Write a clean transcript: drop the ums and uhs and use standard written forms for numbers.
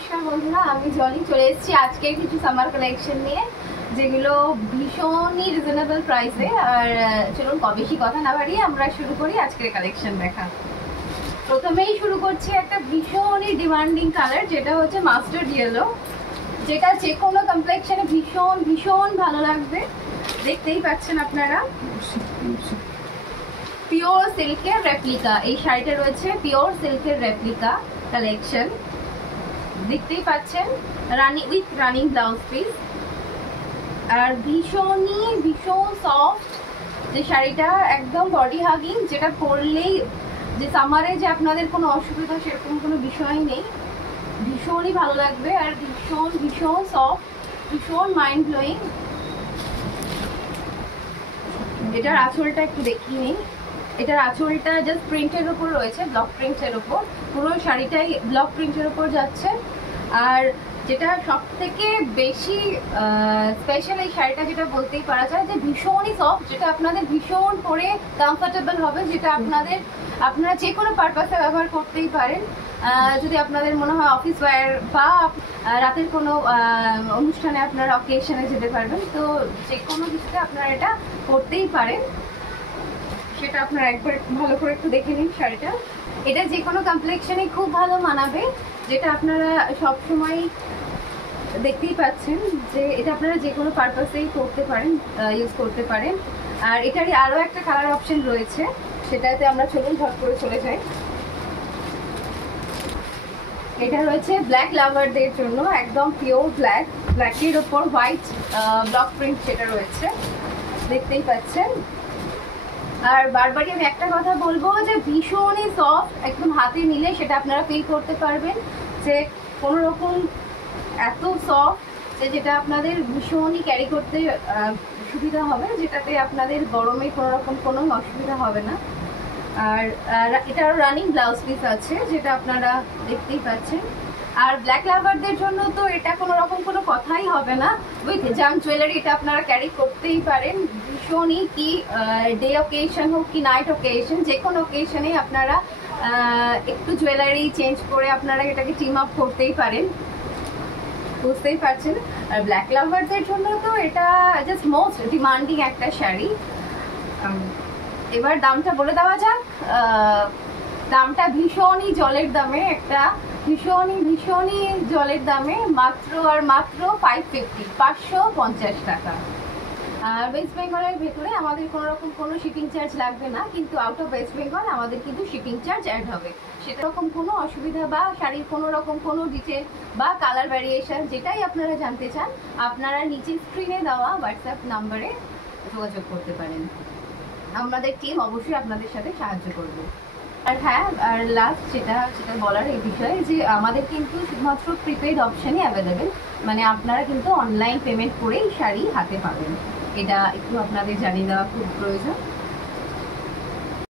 নমস্কার বন্ধুরা, আমি জলি চলে এসেছি আজকে কিছু সামার কালেকশন নিয়ে, যেগুলো ভীষণই রিজনেবল প্রাইসে। আর চলুন বেশি কথা না বাড়িয়ে আমরা শুরু করি আজকের কালেকশন দেখা। প্রথমেই শুরু করছি একটা ভীষণই ডিমান্ডিং কালার, যেটা হচ্ছে মাস্টার্ড ইয়েলো, যেটা যে কোনো কমপ্লেক্সনে ভীষণ ভীষণ ভালো লাগবে। দেখতেই পাচ্ছেন আপনারা, পিওর সিল্কের রেপ্লিকা এই শাড়িটা রয়েছে, পিওর সিল্কের রেপ্লিকা কালেকশন। দেখতেই পাচ্ছেন রানিং ব্লাউজ পিস, আর ভীষণ সফট যে শাড়িটা, একদম বডি হাগিং, যেটা পরলেই যে সামারে যে আপনাদের কোনো অসুবিধা সেরকম কোনো বিষয় নেই, ভীষণই ভালো লাগবে। আর ভীষণ সফট, ভীষণ মাইন্ড ব্লোয়িং। এটার আঁচলটা একটু দেখিয়ে নিই। এটার আঁচলটা জাস্ট প্রিন্টের উপর রয়েছে, ব্লক প্রিন্টের উপর, পুরো শাড়িটাই ব্লক প্রিন্টের উপর যাচ্ছে। আর যেটা সব থেকে বেশি স্পেশাল এই শাড়িটা, যেটা বলতেই পারা যায় যে ভীষণই সফট, যেটা আপনাদের ভীষণ পরে কমফোর্টেবল হবে, যেটা আপনারা যে কোনো পারপাসে ব্যবহার করতেই পারেন। যদি আপনাদের মনে হয় অফিস ওয়্যার বা রাতের কোনো অনুষ্ঠানে আপনারা অকেশনে যেতে পারবেন, তো যে কোনো কিছুতে আপনারা এটা করতেই পারেন। সেটা আপনারা একবার ভালো করে একটু দেখে নিন শাড়িটা। এটা যে কোনো কমপ্লেক্সনে খুব ভালো মানাবে, যেটা আপনারা সব সময় দেখতেই পাচ্ছেন যে এটা আপনারা যে কোনো পারপাসেই করতে পারেন, ইউজ করতে পারেন। আর এটারই আরও একটা কালার অপশন রয়েছে, সেটাতে আমরা চলুন ঝট করে চলে যাই। এটা রয়েছে ব্ল্যাক লাভারদের জন্য, একদম পিওর ব্ল্যাকের ওপর হোয়াইট ব্লক প্রিন্ট সেটা রয়েছে, দেখতেই পাচ্ছেন। আর বারবারই আমি একটা কথা বলবো যে ভীষণই সফট, একদম হাতে নিলে সেটা আপনারা ফিল করতে পারবেন যে কোনো রকম এত সফট যে যেটা আপনাদের ভীষণই ক্যারি করতে সুবিধা হবে, যেটাতে আপনাদের গরমে কোনো রকম কোনো অসুবিধা হবে না। আর এটার রানিং ব্লাউজ পিস আছে, যেটা আপনারা দেখতেই পাচ্ছেন। আর ব্ল্যাক লাভারদের জন্য তো এটা কোনো রকম কোনো কথাই হবে না, উইথ জাম জুয়েলারি এটা আপনারা ক্যারি করতেই পারেন। ভীষণই কি ডে অকেশন হোক কি নাইট অকেশন, যে কোনো অকেশনেই আপনারা একটু জুয়েলারি চেঞ্জ করে আপনারা এটাকে টিম আপ করতেই পারেন, বুঝতেই পারছেন। আর ব্ল্যাক লাভারদের জন্য তো এটা জাস্ট মোস্ট ডিমান্ডিং একটা শাড়ি। এবার দামটা বলে দেওয়া যাক। দামটা ভীষণই জলের দামে, একটা ভীষণই জলের দামে, মাত্র 550 টাকা। আর ওয়েস্ট বেঙ্গলের ভেতরে আমাদের কোনো রকম কোনো শিপিং চার্জ লাগবে না, কিন্তু আউট অফ ওয়েস্ট বেঙ্গল আমাদের কিন্তু শিপিং চার্জ অ্যাড হবে। সেটা রকম কোনো অসুবিধা বা শাড়ির কোনো রকম কোনো ডিটেল বা কালার ভ্যারিয়েশন যেটাই আপনারা জানতে চান, আপনারা নিচে স্ক্রিনে দেওয়া হোয়াটসঅ্যাপ নাম্বারে যোগাযোগ করতে পারেন। আমাদের টিম অবশ্যই আপনাদের সাথে সাহায্য করবে। আর হ্যাঁ, আর লাস্ট যেটা বলার এই বিষয়ে, যে আমাদের কিন্তু শুধুমাত্র প্রিপেড অপশানই অ্যাভেলেবেল, মানে আপনারা কিন্তু অনলাইন পেমেন্ট করেই শাড়ি হাতে পাবেন। এটা একটু আপনাদের জানিয়ে দেওয়া খুব প্রয়োজন।